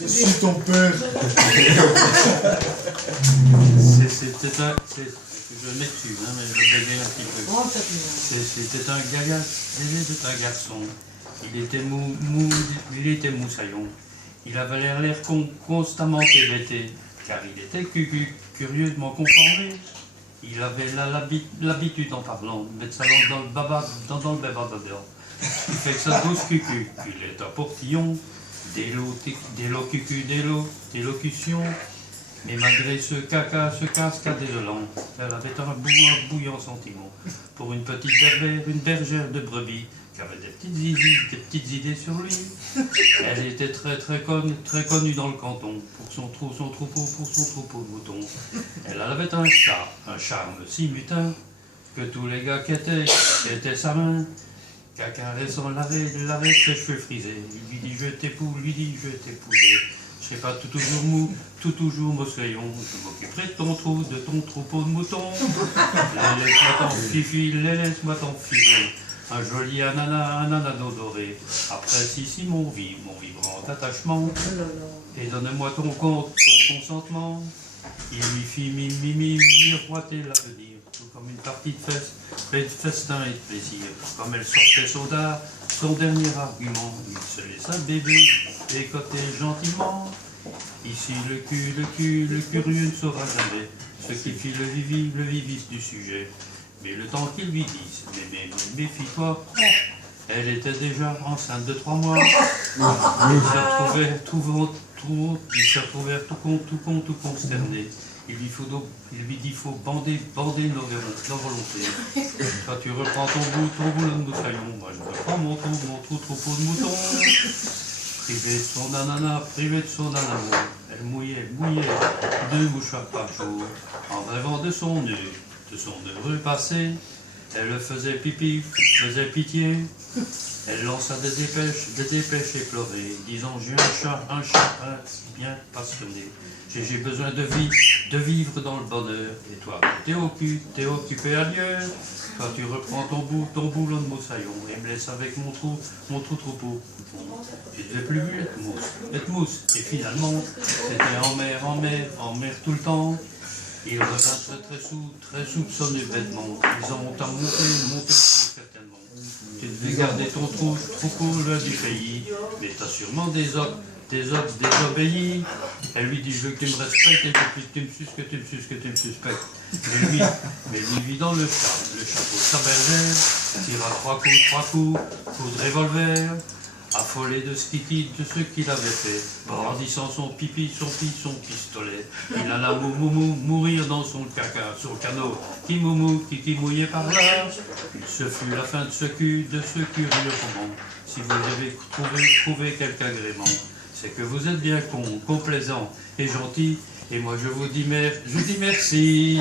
Je suis ton père. Je m'excuse, hein, mais je bégaye un petit peu. C'était un garçon. Il était moussaillon. Il avait l'air constamment hébété, car il était curieux de m'en conformer. Il avait l'habitude en parlant, de mettre sa langue dans le baba dedans. Ce qui fait que ça douce cucu. Il est un portillon, d'élocution. Mais malgré ce cascade désolant, elle avait un bouillant sentiment pour une petite bergère de brebis qui avait des petites idées sur lui. Elle était très connue dans le canton pour son troupeau de moutons. Elle avait un charme si mutin que tous les gars qui étaient sa main. Caressant l'arrêt de ses cheveux frisés, il lui dit je t'épouse, je serai pas toujours moussaillon, je m'occuperai de ton troupeau de moutons. Laisse-moi t'enfiler, un joli ananas doré. Après si mon vibrant attachement, et donne-moi ton consentement. Il lui fit miroiter l'avenir, tout comme une partie de festin et de plaisir. Comme elle sortait son dernier argument, il se laissa bébé décoter gentiment. Ici le curieux ne saura jamais ce qui fit le vivis du sujet. Mais le temps qu'il lui dise, mais méfie-toi, elle était déjà enceinte de 3 mois. Il se retrouvèrent tout consterné. Il lui dit faut bander nos volontés. Quand tu reprends ton boulot de moussaillon, moi je reprends mon troupeau de moutons. Privé de son ananas, elle mouillait 2 mouchoirs par jour, en rêvant de son heureux passé. Elle le faisait pitié. Elle lança des dépêches éplorées, disant j'ai un chat bien passionné. J'ai besoin de vivre dans le bonheur. Et toi, t'es occupé ailleurs. Toi, tu reprends ton boulot de moussaillon et me laisses avec mon troupeau. Tu ne devais plus être mousse. Et finalement, c'était en mer tout le temps. Il revint très soupçonneux bêtement. Ils ont monté certainement. Tu devais garder ton troupeau loin du pays, mais t'as sûrement désobéi. Elle lui dit je veux que tu me respectes et que tu me suspectes. Mais lui vit dans le chapeau de sa bergère, tira 3 coups de revolver, affolé de ce qu'il avait fait, brandissant son pistolet. Il alla mourir dans son canot qui mouillait par là. Ce fut la fin de ce curieux roman. Si vous avez trouvé quelque agrément, c'est que vous êtes bien complaisant et gentil, et moi je vous dis merci.